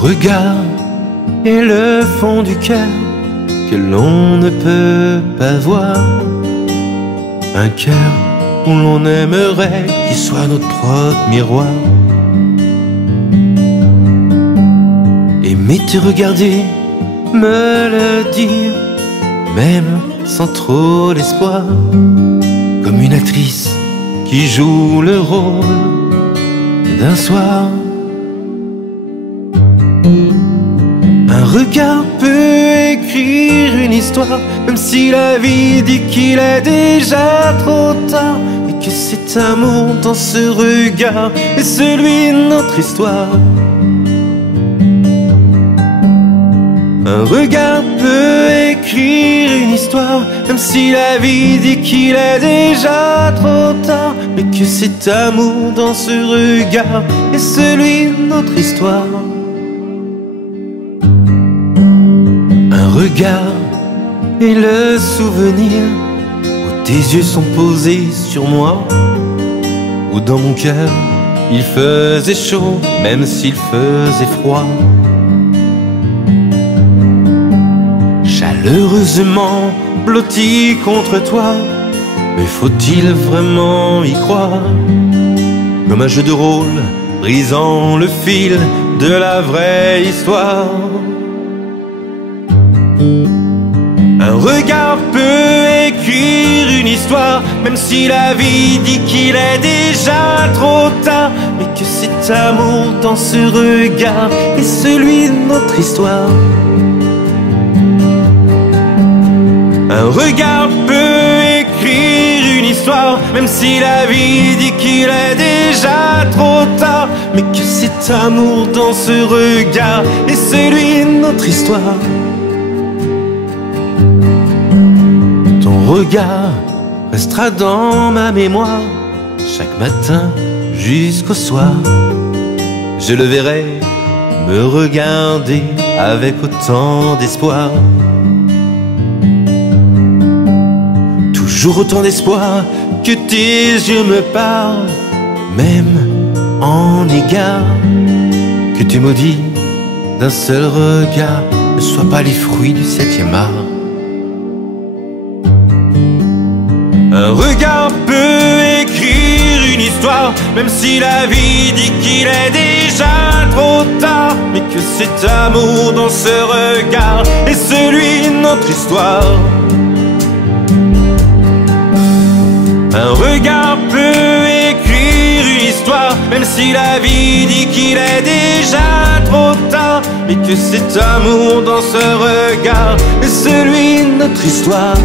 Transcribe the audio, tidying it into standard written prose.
regard et le fond du cœur que l'on ne peut pas voir. Un cœur où l'on aimerait qu'il soit notre propre miroir. Aimer te regarder, me le dire, même sans trop d'espoir, comme une actrice qui joue le rôle d'un soir. Un regard peut écrire une histoire, même si la vie dit qu'il est déjà trop tard, et que cet amour dans ce regard est celui de notre histoire. Un regard peut écrire une histoire, même si la vie dit qu'il est déjà trop tard, mais que cet amour dans ce regard est celui de notre histoire. Un regard et le souvenir où tes yeux sont posés sur moi, où dans mon cœur il faisait chaud, même s'il faisait froid. Chaleureusement blotti contre toi, mais faut-il vraiment y croire? Comme un jeu de rôle brisant le fil de la vraie histoire. Un regard peut écrire une histoire, même si la vie dit qu'il est déjà trop tard, mais que cet amour dans ce regard est celui de notre histoire. Un regard peut écrire une histoire, même si la vie dit qu'il est déjà trop tard, mais que cet amour dans ce regard est celui de notre histoire. Ton regard restera dans ma mémoire, chaque matin jusqu'au soir. Je le verrai me regarder avec autant d'espoir. Toujours autant d'espoir que tes yeux me parlent, même en égard. Que tes maudits d'un seul regard ne soient pas les fruits du 7e art. Un regard peut écrire une histoire, même si la vie dit qu'il est déjà trop tard, mais que cet amour dans ce regard est celui de notre histoire. Un regard peut écrire une histoire, même si la vie dit qu'il est déjà trop tard, mais que cet amour dans ce regard est celui de notre histoire.